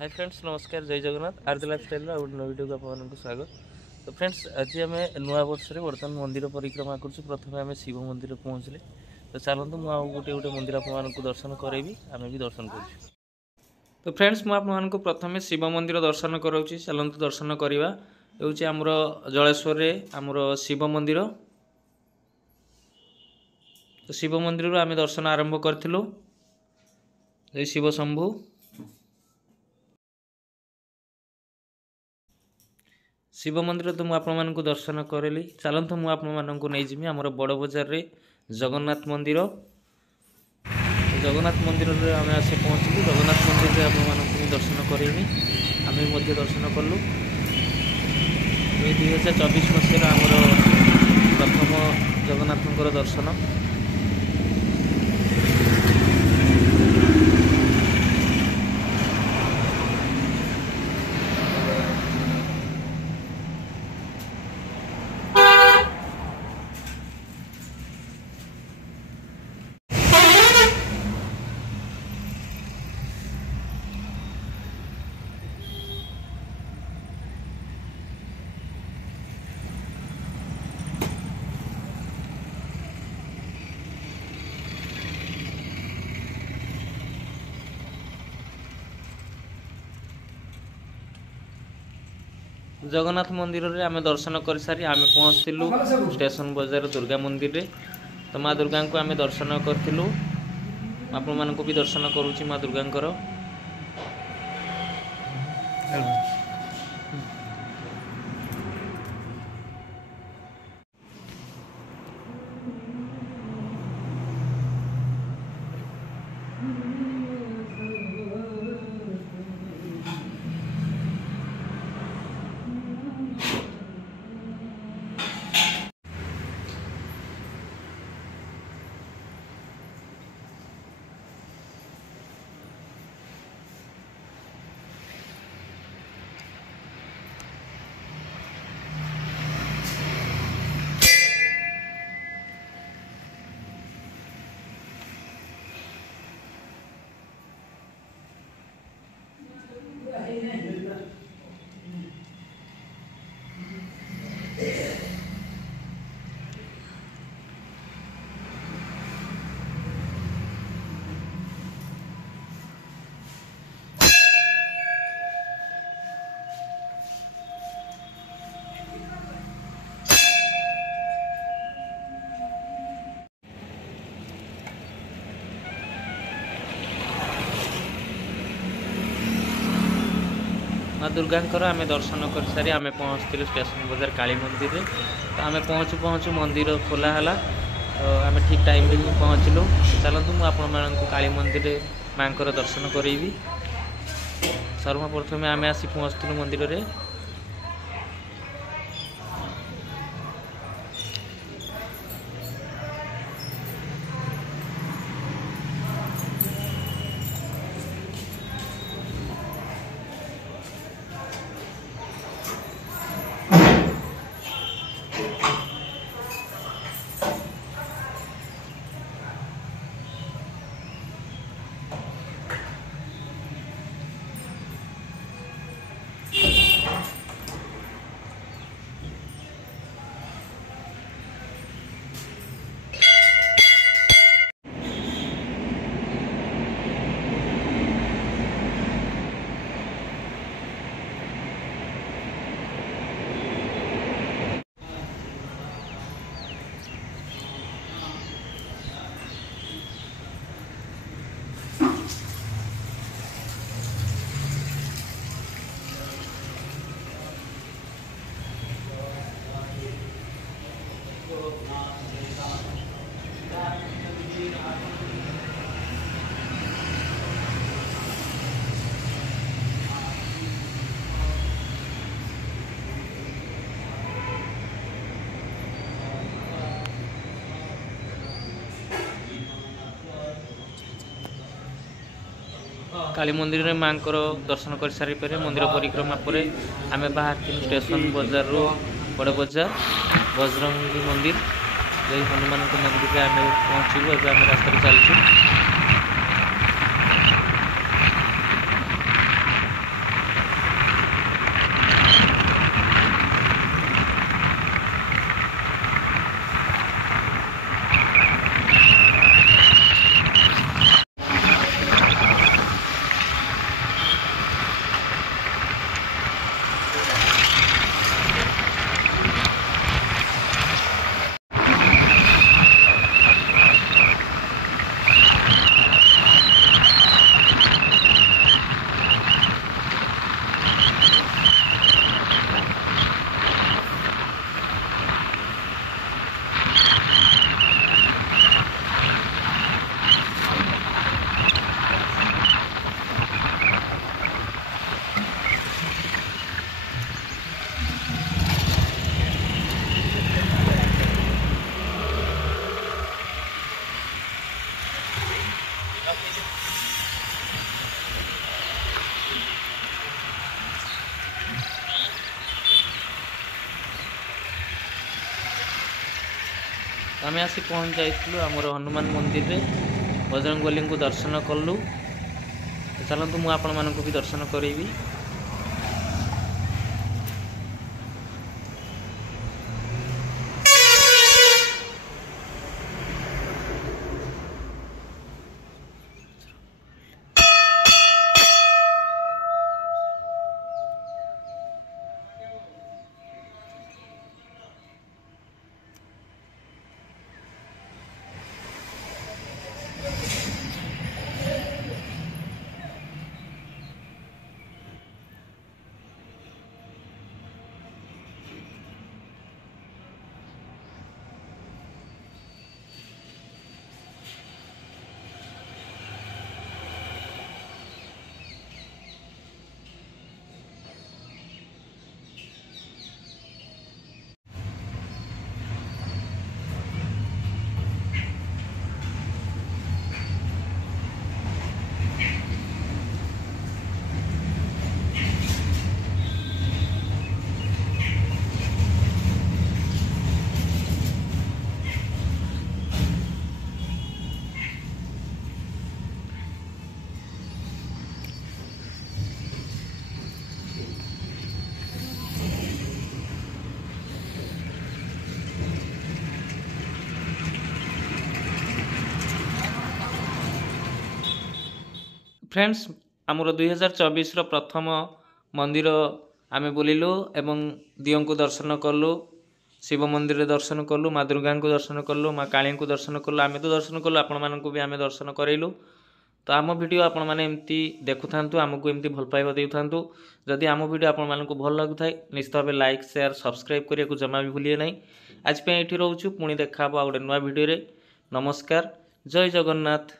Hi friends नमस्कार जय जगन्नाथ आरती lifestyle no video को आपको स्वागत। तो फ्रेंड्स आज आम नुआ वर्ष बर्तमान मंदिर परिक्रमा कर प्रथम आम शिव मंदिर पहुँचले। तो चलते मुझे गोटे गोटे मंदिर आपको दर्शन करेबी आम भी दर्शन कर। तो फ्रेंड्स मुझे प्रथम शिव मंदिर दर्शन कराऊँगी चलते दर्शन करवा। हूँ आमर जलेश्वर आमर शिव मंदिर। तो शिव मंदिर आम दर्शन आरंभ करूँ। जय शिव शंभु। शिव मंदिर तो मुझे दर्शन करेली चलतु मुझे आमर बड़ बजार रे जगन्नाथ मंदिर। जगन्नाथ मंदिर में आम आसी पहुँचलु। जगन्नाथ मंदिर में आपको दर्शन करेमी आम दर्शन कलु। 2024 मसीह आमर प्रथम जगन्नाथ दर्शन। जगन्नाथ मंदिर रे आमे दर्शन कर सारी आमे पहुँचलु स्टेशन बाजार दुर्गा मंदिर रे। तो माँ दुर्गा को आमे दर्शन करूँ आपण मानक भी दर्शन करुँची माँ दुर्गा। माँ दुर्गा आम दर्शन कर सारी आम पहुँचलु स्टेशन बाजार काली मंदिर रे। तो आम पहुँचु पहुँचु मंदिर खोला है। तो आम ठीक टाइम रे पहुँचलु। चलतु मुझे काली मंदिर माँ दर्शन करेबी। सर्वप्रथमे आम आसी पहुँचलु मंदिर रे। काली मंदिर में माँ दर्शन कर सारी पर मंदिर परिक्रमा पर आम बाहर स्टेशन बाजार रू बड़ बजार बजरंगी मंदिर जय हनुमान मंदिर आम पहुँचू। आम रास्ता चलचु। आम आसी पहुँच जाइलु आमर हनुमान मंदिर रे बजरंगबली को दर्शन कलु। चलतु मु आपण मानक भी दर्शन करेबी। फ्रेंड्स आमर 2024 प्रथम मंदिर आम बुलिलु एवं दियों को दर्शन कलु। शिव मंदिर दर्शन कलु, माँ दुर्गा को दर्शन कलु, माँ काली को दर्शन कलु। आम तो दर्शन कलु, आपण मानक भी आम दर्शन करेलु। तो आम वीडियो आपण मैंने एमती देखु था आमको एमती भल पाइबा देउ था। जदि आम वीडियो आपण मानक भल लगु थाए निश्चित भाव लाइक शेयर सब्सक्राइब करने को जमा भी भूलिए नहीं। आज पे ये रोचु पुणी देखा आ गोटे नुआ वीडियो रे। नमस्कार, जय जगन्नाथ।